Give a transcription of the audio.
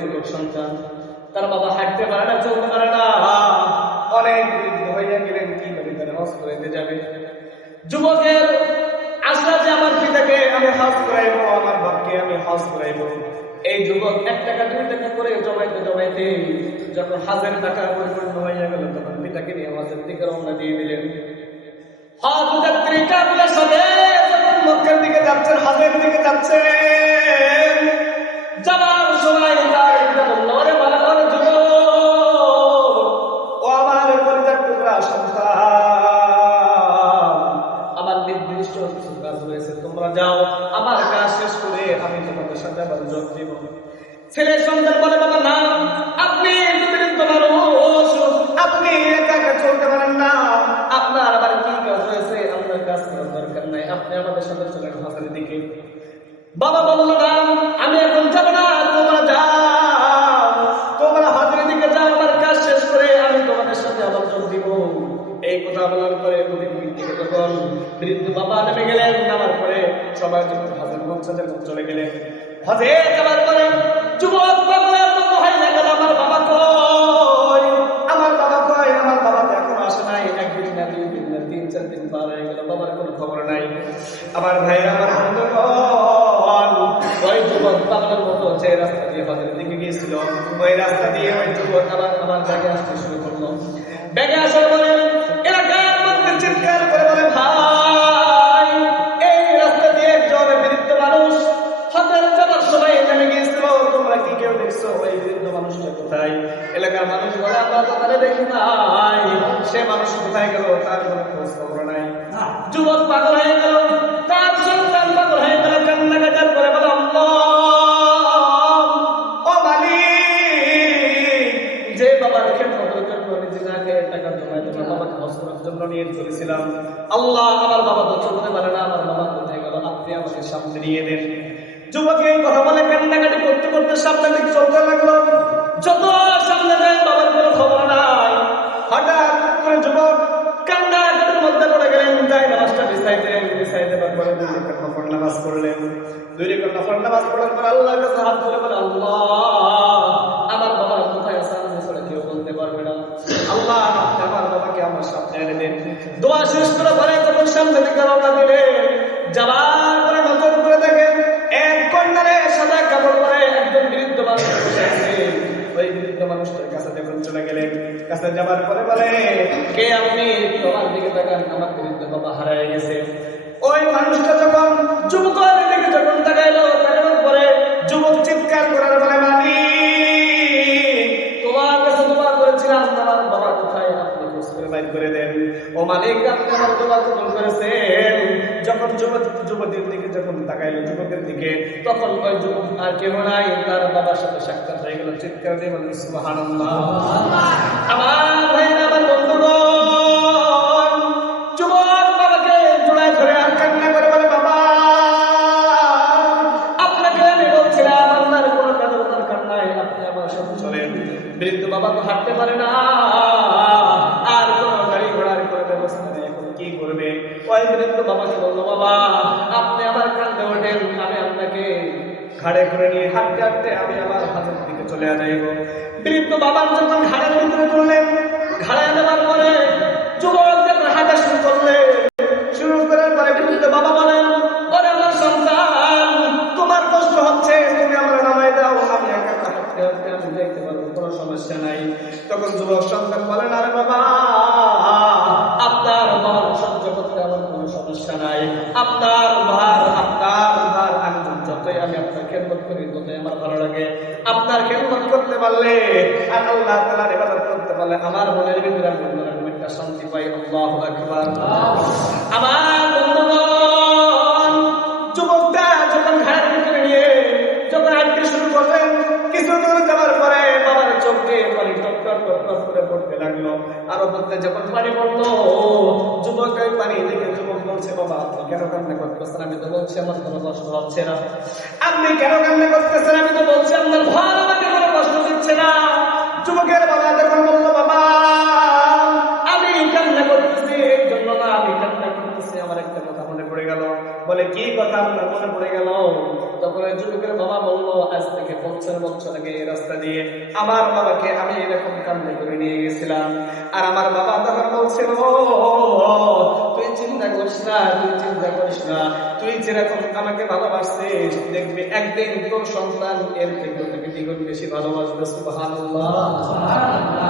যুবক সন্তান, তার বাবা হাঁটতে পারে না, চলতে পারে না, অনেক বৃদ্ধ হইয়া গেলেন, কিভাবে তারা হজ করাইতে যাবে? যুবকের আশা যে আমার পিতাকে আমি হজ করাইবো, আমার বাপকে আমি হজ করাইবো। এই যুবক 1 টাকা 2 টাকা করে জমাইতে জমাইতে যখন হাজার টাকা পরিপূর্ণ হইয়া গেল, তখন পিতাকে নিয়ে হজের দিকে রওনা দিয়ে দিলেন। হজ যাত্রী কাফেলার সাথে যখন মক্কার দিকে যাচ্ছেন, হজের দিকে যাচ্ছেন, যাবার সময় তার পিতা বলল, ওরে বাবা, ওরে যুবক, ও আমার কলিজার টুকরা সন্তান, আমার নির্দিষ্ট কিছু কাজ রয়েছে, তোমরা যাও, আমার কাজ শেষ করে আমি তোমাদের সাথে আবার যোগ দিব। ছেলে সন্তান বলে, বাবা না, আপনি বৃদ্ধ মানুষ, আপনি একা একা চলতে পারেন না, আপনার আবার কি কাজ রয়েছে, আপনার কাজ করার দরকার নাই, আপনি আমাদের সাথে চলেন হজের দিকে। বাবা বলল, না, আমি এখন যাবো না, তোমরা যাও, তোমরা হজের দিকে যাও, আমার কাজ শেষ করে আমি তোমাদের সাথে আবার যোগ দিব। এই কথা বলার পরে যখন বৃদ্ধ বাবা নেমে গেলেন, নামার পরে সবাই যখন হজের মকসদে চলে গেলেন, হজে যাবার পরে যুবক পাগলের মতো হয়ে গেল, আমার বাবা কই, আমার বাবা কই, আমার বাবা তো এখন আসে নাই, 1 দিন না 2 দিন না 3-4 দিন পার হয়ে গেল, বাবার কোনো খবর নাই। আমার ভাইরা, আমার বন্ধুগণ, ওই যুবক পাগলের মতো যে রাস্তা দিয়ে হজের দিকে গিয়েছিল, ওই রাস্তা দিয়ে ওই যুবক আবার আমার ব্যাগে আসতে শুরু করলো। ব্যাগে আসার পরে এলাকার মধ্যে চিৎকার করে বলে, ভাই, এই রাস্তা দিয়ে একজন বৃদ্ধ মানুষ হজের যাবার সময় নেমে গিয়েছিল, তোমরা কি কেউ দেখছো ওই বৃদ্ধ মানুষটা কোথায়? এলাকার মানুষ বলে, আমরা তো তাহলে দেখি নাই, সে মানুষ কোথায় গেল, তার কোনো খোঁজ খবর নাই। যুবক পাগল হয়ে গেল, তার সন্তান পাগল হয়ে গেল, কান্নাকাটার করে বলে, আল্লাহ, ও মালিক, যে বাবার খেদমতের জন্য নিজে না খেয়ে টাকা জমায় তোমার বাবাকে হজ করার জন্য নিয়ে চলেছিলাম, আল্লাহ, আমার বাবা তো চলতে পারে না, আমার বাবা কোথায় গেল, আপনি আমাকে সামনে নিয়ে দেন। যুবক এই কথা বলে কান্নাকাটি করতে করতে সামনে দিকে চলতে লাগলো। যত সামনে যায় বাবার কোনো খবর নাই। হঠাৎ করে যুবক কান্নাকাটির মধ্যে পড়ে গেলেন, যাই নামাজটা বিছাইতে পারপরে 2 রাকাত নফল নামাজ পড়লেন। 2 রাকাত নফল নামাজ পড়ার পর আল্লাহর কাছে হাত তুলে বলে, আল্লাহ, আমার বাবা কোথায় আছে, আমি ছাড়া কেউ বলতে পারবে না, আল্লাহ, আপনি আমার বাবাকে আমার সামনে এনে দেন। দোয়া শেষ করে পরে যখন সামনে দিকে রওনা দিলেন, যাবার পরে নজর করে দেখেন এক কর্নারে সাদা কাপড় পরে একজন বৃদ্ধ মানুষ বসে আছে। ওই বৃদ্ধ মানুষটার কাছে যখন চলে গেলেন, কাছে যাবার পরে বলে, কে আপনি? তোমার দিকে তাকান, আমার বৃদ্ধ বাবা হারিয়ে গেছে। ওই মানুষটা যখন যুবকের দিকে যখন তাকাইলো, তাকানোর পরে যুবক চিৎকার করার বলে, মালিক, তোমার কাছে দোয়া করেছিলাম, আমার বাবা কোথায়, আপনি খোঁজ করে বাইর করে দেন। ও মালিক, আপনি আমার দোয়া কবুল করেছেন। যখন যুবকের দিকে যখন তাকাইলো, যুবকের দিকে, তখন ওই যুবক আর কেউ নাই, তার বাবার সাথে সাক্ষাৎ হয়ে গেল। চিৎকার দিয়ে বলেন, সুবহানাল্লাহ। আমার ভাইরা, আমার বন্ধুগণ, যুবক বাবাকে জড়ায় ধরে আর কান্না করে বলে, বাবা, আপনাকে আমি বলছিলাম আপনার কোনো কাজের দরকার নাই, আপনি আমার সাথে চলেন। বৃদ্ধ বাবা তো হাঁটতে পারে না, আর কোনো গাড়ি ঘোড়ার কোনো ব্যবস্থা নেই, এখন কি করবে? ওই বৃদ্ধ বাবাকে বললো, বাবা, আপনি আমার কাঁধে ওঠেন, আমি আপনাকে ঘাড়ে করে নিয়ে হাঁটতে হাঁটতে আমি আমার হাতের দিকে চলে যাইব। বৃদ্ধ বাবার যখন ঘাড়ের ভিতরে তুললেন, ঘাড়ে নেওয়ার পরে যুবক যখন হাঁটা শুরু করার পরে বৃদ্ধ বাবা বলেন, ওরে আমার সন্তান, তোমার কষ্ট হচ্ছে, তুমি আমার নামায় দাও, আমি একা হাঁটতে হাঁটতে আমি দেখতে পারবো, কোনো সমস্যা নাই। তখন যুবক সন্তান বলেন, আরে বাবা, আপনার ভার সহ্য করতে আমার কোনো সমস্যা নাই, আপনার ভার আমি যতই আমি আপনার খেদমত করি ততই আমার ভালো লাগে। আপনার খেদমত করতে পারলে আর আল্লাহ তাআলার ইবাদত করতে পারলে আমার মনের ভিতরে আমি একটা শান্তি পাই। আল্লাহু আকবার। আমার বন্ধুগণ, যুবকটা যখন ঘাড়ের ভিতরে নিয়ে যখন হাঁটতে শুরু করলেন, কিছু দূর যাওয়ার পরে বাবার চোখ দিয়ে পানি টপ টপ টপ টপ করে পড়তে লাগলো। আর বলতে যখন পানি পড়লো, যুবক ওই পানি দেখে যুবক বলছে, বাবা, আপনি কেন কান্না করতেছেন? আমি তো বলছি আমার কোনো কষ্ট হচ্ছে না। আপনি কেন কান্না করতেছেন? আমি তো বলছি আপনার ভার আমাকে কোনো কষ্ট দিচ্ছে না। যুবকের বাবা যখন বললো, বাবা, আমি কান্না করতেছি এই জন্য না, আমি কান্না করতেছি আমার একটা কথা মনে পড়ে গেল। বলে, বলে কি কথা আপনার মনে পড়ে গেল? তখন ওই যুবকের বাবা বলল, আজ থেকে 50 বছর আগে এই রাস্তা দিয়ে আমার বাবাকে আমি এরকম কান্দে করে নিয়ে গেছিলাম। আর আমার বাবা তখন বলছিল, তুই চিন্তা করিস না, তুই চিন্তা করিস না, তুই যেরকম আমাকে ভালোবাসছিস দেখবি একদিন তোর সন্তান এর থেকে দ্বিগুণ বেশি ভালোবাসবে। সুবহানাল্লাহ।